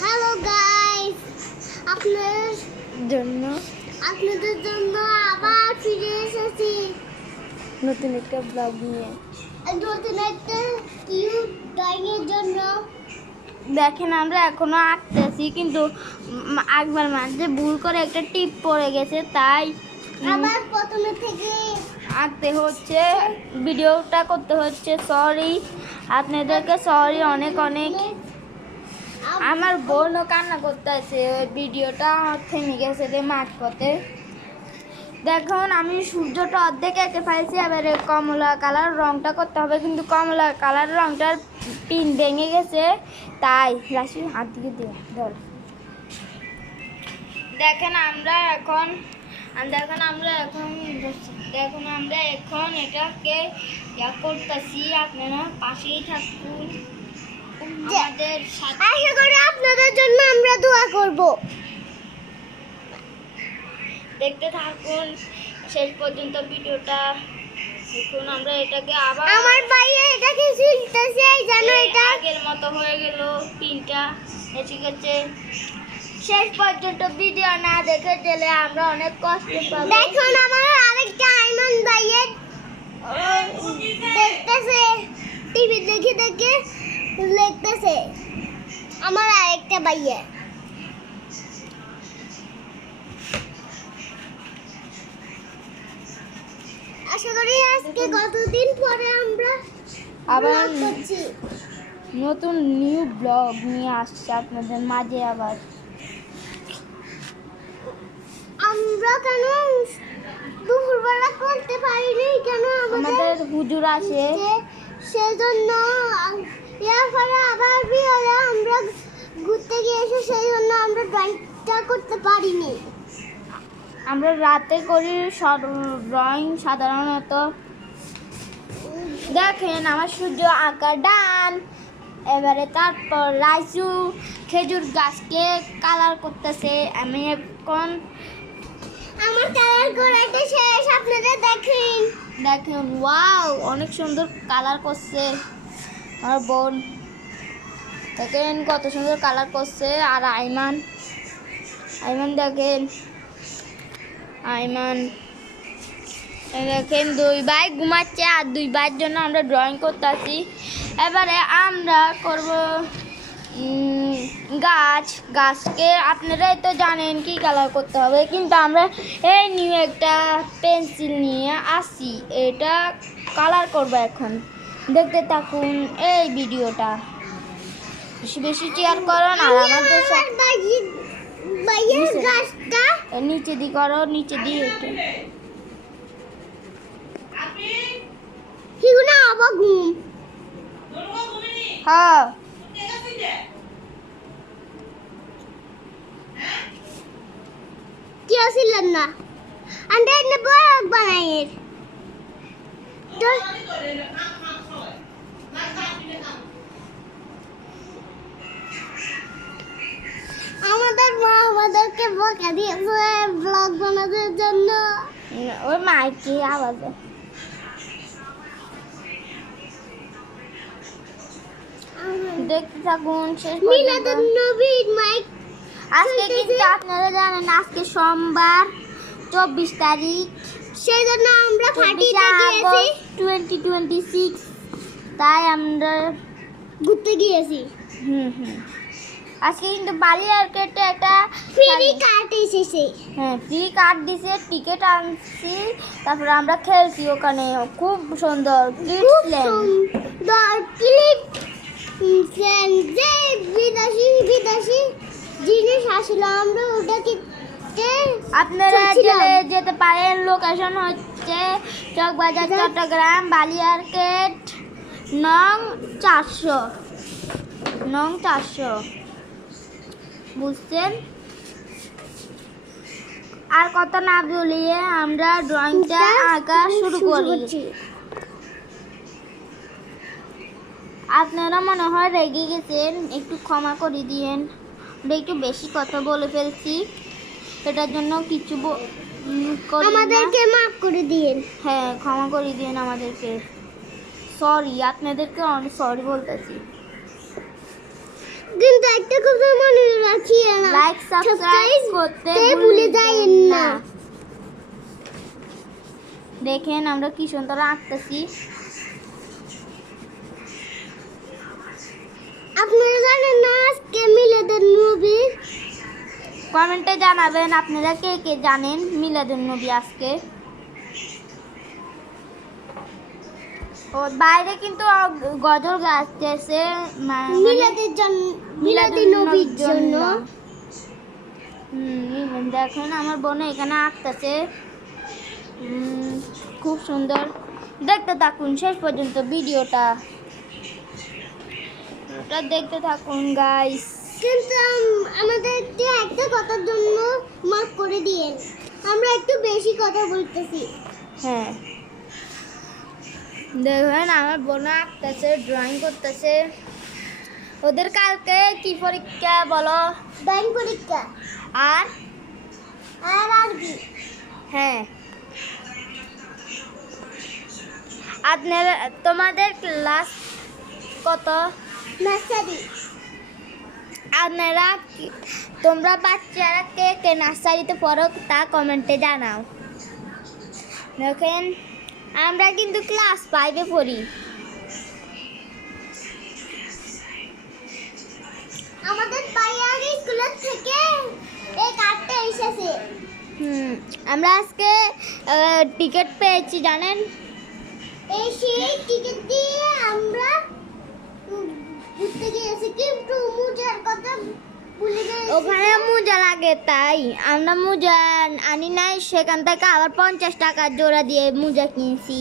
Hello guys, আপনাদের জন্য জন্য আবার ফিরে এসেছি নতুন একটা ব্লগ নিয়ে। নতুন একটা কিউট ড্রয়িং এর জন্য। দেখেন আমরা এখনো আঁকতেছি, কিন্তু একবার মাঝে ভুল করে একটা টিপ পড়ে গেছে, তাই আবার প্রথমে থেকে আঁকতে হচ্ছে, ভিডিওটা করতে হচ্ছে। সরি আপনাদেরকে, সরি অনেক অনেক। আমার বোনও কান্না করতে আছে, ওই ভিডিওটা থেমে গেছে রে মাঝপথে। দেখুন আমি সূর্যটা অর্ধেক এঁকে ফেলছি, এবারে কমলা কালার রংটা করতে হবে, কিন্তু কমলা কালার রংটার পিন ভেঙে গেছে, তাই রাশি হাত দিকে দিয়ে ধর। দেখেন আমরা এখন এটাকে ইয়া করতেছি, আপনারা পাশেই থাকুন আমাদের সাথে। আশা করি আপনাদের জন্য আমরা দোয়া করব। দেখতে থাকুন শেষ পর্যন্ত ভিডিওটা দেখুন। আমরা এটাকে আবার আমার ভাইয়া এটাকে ছিলতেছে, জানো এটা আগের মতো হয়ে গেল পিনটা। ঠিক আছে, শেষ পর্যন্ত ভিডিও না দেখে দিলে আমরা অনেক কষ্ট পাবো। দেখুন আমার আরেকটা আইমান ভাইয়া দেখতেছে, টিভি দেখে দেখে লিখতেছে। আমার আরেকটা ভাইয়া আশা করি আজকে কতদিন পরে আমরা আবার vlog করছি। নতুন নিউ ব্লগ নিয়ে আসছে আপনাদের মাঝে। আবার আমরা কেন দুপুরবেলা করতে পারিনি, কেন আমাদের হুজুর আসে, সেজন্য এর পরে আবার বিয়েলে আমরা ঘুরতে গিয়েছি, সেই জন্য আমরা ড্রয়িংটা করতে পারিনি। আমরা রাতে করি ড্রয়িং সাধারণত। দেখেন আমার সূর্য আঁকা ডান। এবারে তারপর রাইসু খেজুর গাছকে কালার করতেছে। আমি এখন আমার কালার করাটা শেষ, আপনারা দেখেন। দেখেন ওয়াও, অনেক সুন্দর কালার করছে আমার বোন। দেখেন কত সুন্দর কালার করছে। আর আইমান দেখেন, দেখেন দুই ভাই ঘুমাচ্ছে, আর দুই ভাইয়ের জন্য আমরা ড্রয়িং করতে আসি। এবারে আমরা করব গাছকে আপনারাই তো জানেন কি কালার করতে হবে, কিন্তু আমরা এই নিউ একটা পেন্সিল নিয়ে আসি, এটা কালার করব এখন। দেখতে থাকুন এই ভিডিওটা, বেশি বেশি শেয়ার করুন। আর আমাদের ভাইয়ের গাছটা নিচে দিয়ে করো, নিচে দিয়ে একটু। হিগুনা আবার ঘুম। হ্যাঁ কি আসিলেন না আন্ডে নে বড় বানাইয়ের তো আমাদের মা আমাদেরকে বকা দিয়েছে ব্লগ বানানোর জন্য। ওই মাইকে আওয়াজে। দেখতে থাকুন শেষ মিলাদুন পর্যন্ত। নবীর মাইক আজকে কিন্তু আপনারা জানেন আজকে সোমবার 24 তারিখ, সেই জন্য আমরা ফাটিতে গিয়েছি, 2026, তাই আমরা ঘুরতে গিয়েছি। আজকে কিন্তু বালি আর্কেটে একটা ফ্রি কার্ড এসেছে। হ্যাঁ ফ্রি কার্ড দিছে, টিকিট আনছি, তারপরে আমরা খেলছি ওখানে, খুব সুন্দর ক্লিপ যে বিদেশি জিনিস আসলে আমরা ওটা কিনতে আপনারা যেতে পারেন। লোকেশন হচ্ছে চকবাজার, চট্টগ্রাম, বালি আর্কেট, নং 400 বুঝছেন। আর কথা না বলিয়ে আমরা ড্রয়িংটা আঁকা শুরু করি। আপনারা মনে হয় রেগে গেছেন, একটু ক্ষমা করে দিয়েন, আমরা একটু বেশি কথা বলে ফেলছি, এটার জন্য কিছু আমাদেরকে মাফ করে দিন। হ্যাঁ ক্ষমা করে দিয়েন আমাদেরকে, সরি, আপনাদেরকে অনেক সরি বলতেছি। কিন্তু একটা কথা মনে রাখিয়ে না, লাইক সাবস্ক্রাইব করতে ভুলে যাবেন না। দেখেন আমরা কি সুন্দর আঁকতেছি। আপনারা জানেন না আজকে মিলাদুন্নবী? কমেন্টে জানাবেন আপনারা কে কে জানেন মিলাদুন্নবী আজকে। ও বাইরে কিন্তু গজল গাইতেছে মিলাদুন্নবীর জন্য। দেখেন আমার বোন এখানে আঁকতেছে, খুব সুন্দর। দেখতে থাকুন শেষ পর্যন্ত ভিডিওটা, ওটা দেখতে থাকুন গাইস। কিন্তু আমাদেরকে একটা কথার জন্য মাফ করে দিয়েন, আমরা একটু বেশি কথা বলতেছি। হ্যাঁ দেখবেন আমার বোন আঁকতেছে, ড্রয়িং করতেছে। ওদের কালকে কি পরীক্ষা বলো? ড্রয়িং পরীক্ষা আর আর আরবি। হ্যাঁ আপনার তোমাদের ক্লাস কত? নার্সারি। আপনারা তোমরা বাচ্চারা কে কে নার্সারিতে পড়ো তা কমেন্টে জানাও। দেখেন আমরা কিন্তু ক্লাস 5-এ পড়ি। আমাদের বাইরের স্কুলের থেকে এই কার্ডটা এসেছে। আমরা আজকে টিকিট পেয়েছি জানেন। এই সেই টিকিট দিয়ে আমরা ঘুরতে গিয়েছি, কিন্তু মুজার কথা ভুলে গেছি। ওখানে মোজা লাগে তাই আমরা মোজা আনি নাই, সেখান থেকে আবার 50 টাকা জোড়া দিয়ে মোজা কিনছি।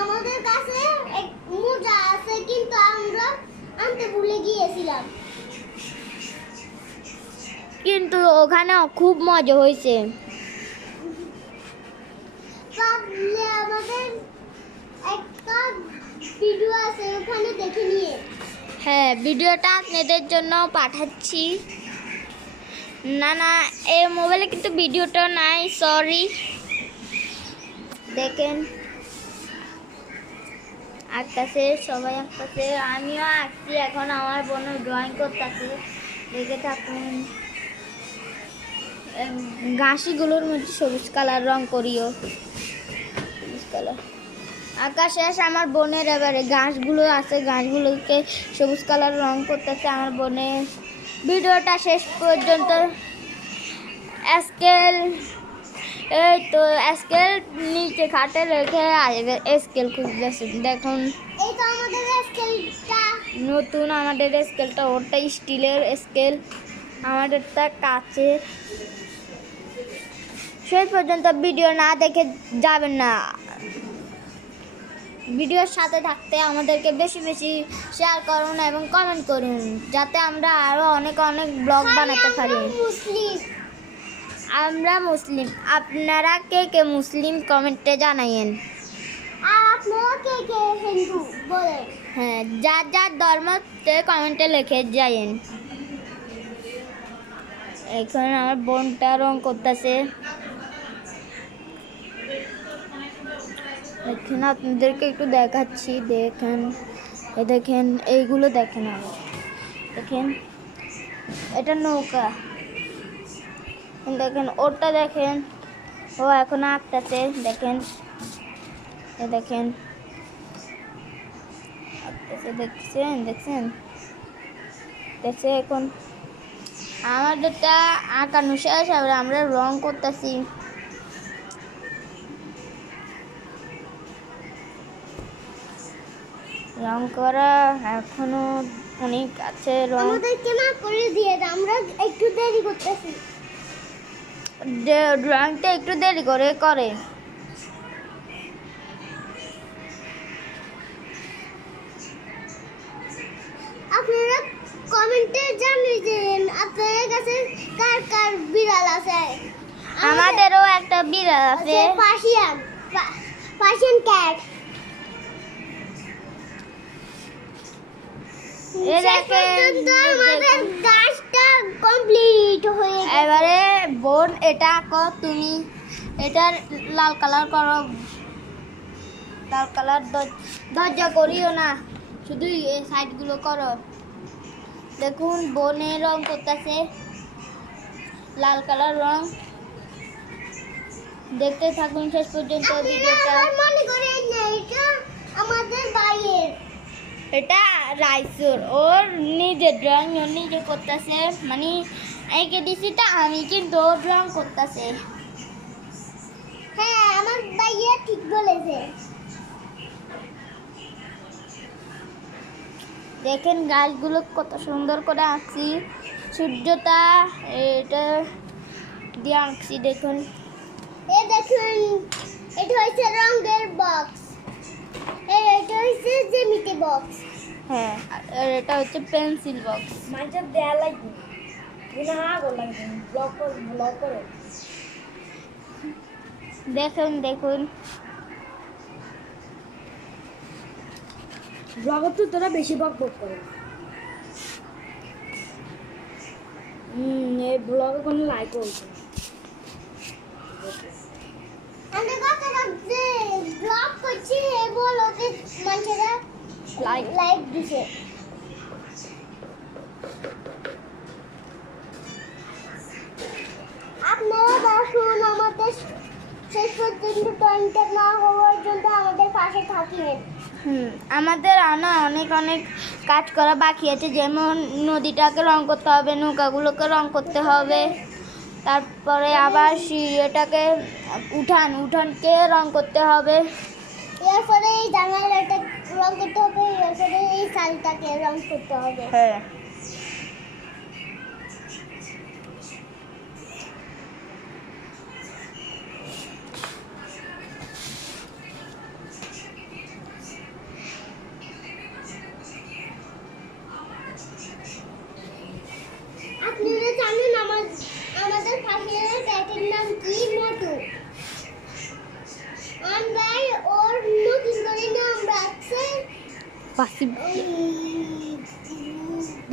আমাদের কাছে এক মোজা আছে, কিন্তু আমরা আনতে ভুলে গিয়েছিলাম। কিন্তু ওখানে খুব মজা হয়েছে। তাহলে আমাদের একটা ভিডিও আছে, ওখানে দেখে নিয়ে। হ্যাঁ ভিডিওটা আপনাদের জন্য পাঠাচ্ছি। না না এই মোবাইলে কিন্তু ভিডিওটা নাই, সরি। দেখেন আঁকতেছে, সবাই আঁকতেছে, আমিও আঁকছি। এখন আমার বোন ড্রয়িং করতেছে, দেখে থাকুন। ঘাসিগুলোর মধ্যে সবুজ কালার রং করিও, সবুজ কালার। আকাশ শেষ আমার বোনের, এবারে ঘাসগুলো আছে, ঘাসগুলোকে সবুজ কালার রং করতেছে আমার বোনে। ভিডিওটা শেষ পর্যন্ত স্কেল, এই তো স্কেল নিচে খাটে রেখে স্কেল খুঁজতেছে। দেখুন এই তো আমাদের স্কেলটা নতুন, আমাদের স্কেলটা ওটা স্টিলের স্কেল, আমাদেরটা কাচের। শেষ পর্যন্ত ভিডিও না দেখে যাবেন না। ভিডিওর সাথে থাকতে আমাদেরকে বেশি বেশি শেয়ার করুন এবং কমেন্ট করুন, যাতে আমরা আরও অনেক অনেক ব্লগ বানাতে পারি। মুসলিম। আমরা মুসলিম, আপনারা কে কে মুসলিম কমেন্টে জানাইন। আর আপনারা কে কে হিন্দু বলেন। হ্যাঁ যার যার ধর্মতে কমেন্টে লিখে যাইন। এখন আমার বোনটা রং করতেছে, দেখেন আপনাদেরকে একটু দেখাচ্ছি। দেখেন এ দেখেন এইগুলো দেখেন, আমার দেখেন এটা নৌকা, দেখেন ওটা দেখেন, ও এখন আঁকতেছে। দেখেন এ দেখেন আঁকতেছে, দেখছেন দেখছেন দেখছে। এখন আমাদেরটা আঁকানো শেষ, এবার আমরা রং করতেছি। রং করা এখনো অনেক আছে। রং আমাদেরকে না করে দিয়ে দাও, আমরা একটু দেরি করতেছি। ড্রয়িংটা একটু দেরি করে করে। আপনারা কমেন্টে জানিয়ে আপনাদের কাছে কার কার বিড়াল আছে। আমাদেরও একটা বিড়াল আছে, পার্সিয়ান পার্সিয়ান ক্যাট। এই দেখেন আমাদের গাছটা কমপ্লিট হয়ে গেছে। এবারে বোন এটা আঁকো তুমি, এটা লাল কালার করো। লাল কালার দরজা করিও না, শুধু এই সাইডগুলো করো। দেখুন বোনে রং করতেছে লাল কালার রং। দেখতে থাকুন শেষ পর্যন্ত ভিডিওটা। আমার মনে করে না এটা আমাদের বাইরের। এটা রাইসুর ওর নিজের ড্রয়িং ও নিজে করতেছে, মানে এঁকে দিছি তা আমি কিন্তু ওর ড্রয়িং করতেছে। হ্যাঁ আমার ভাইয়া ঠিক বলেছে। দেখেন গাছগুলো কত সুন্দর করে আঁকছি, সূর্যটা এটা দিয়ে আঁকছি। দেখুন এই দেখুন এটা হচ্ছে রঙের বক্স, এটা হচ্ছে জ্যামিতি বক্স। হ্যাঁ, আর এটা হচ্ছে পেন্সিল বক্স। মাইটা দেয়া লাগবে গুনা আগো লাগবে ব্লক করে দেখুন দেখুন ব্লগ তো তোরা বেশি বক করে। এই ব্লগে কোনো লাইক হচ্ছে আমরা কত যে ব্লগ করছি এই বলকে মানুষরা লাইক দিছে। আপনারা দেখুন আমাদের শেষ পর্যন্ত ড্রয়িংটা না হওয়ার জন্য আমাদের পাশে থাকিবেন। আমাদের অনেক অনেক কাজ করা বাকি আছে, যেমন নদীটাকে রং করতে হবে, নৌকাগুলোকে রং করতে হবে, তারপরে আবার এটাকে উঠানকে রং করতে হবে। এরপরে এই জানালাটা রং করতে হবে, এরপরে এই শাড়িটাকে রং করতে হবে। হ্যাঁ, আপনারা জানেন আমাদের পাখির ব্যাটের নাম কি? মোটু। ভাই ওর নতুন করে নাম রাখছে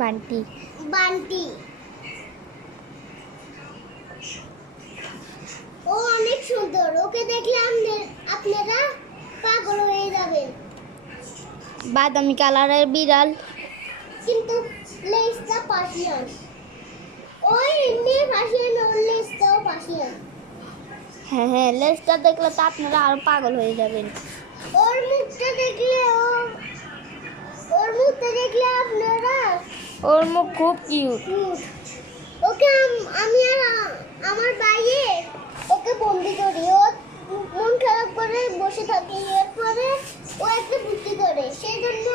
বান্টি। বান্টি। ও অনেক সুন্দর, ওকে দেখলে আপনারা পাগল হয়ে যাবেন। বাদামি কালারের বিড়াল। কিন্তু লেজটা পাশিয়ান, ওই এমনি পাশিয়ান, ওর লেজটাও পাশিয়ান। হ্যাঁ হ্যাঁ, লেজটা দেখলে তো আপনারা আরো পাগল হয়ে যাবেন। ওর মুখটা দেখলে আপনারা ওর মুখ খুব কিউট। ওকে আমি আর আমার বাইরে ওকে বন্দি করি, ও মন খারাপ করে বসে থাকে, এরপরে ও একটা বুদ্ধি করে, সেই জন্য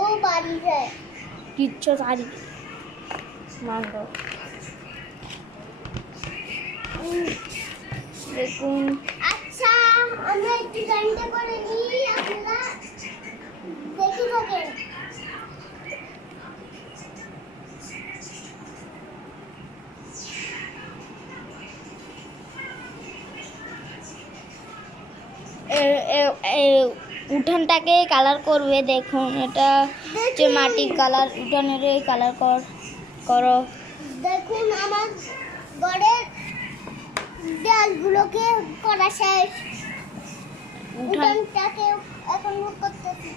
ও বাড়ি যায়। কিচ্ছু সারি মাংস। দেখুন আচ্ছা আমরা একটু গানটা করে নিই, আপনারা দেখে থাকেন। উঠানটাকে কালার করবে। দেখুন এটা যে মাটির কালার, উঠানের কালার করো। দেখুন আমার ঘরের দেয়ালগুলোকে করা শেষ, উঠান উঠানটাকে এখন করতেছি।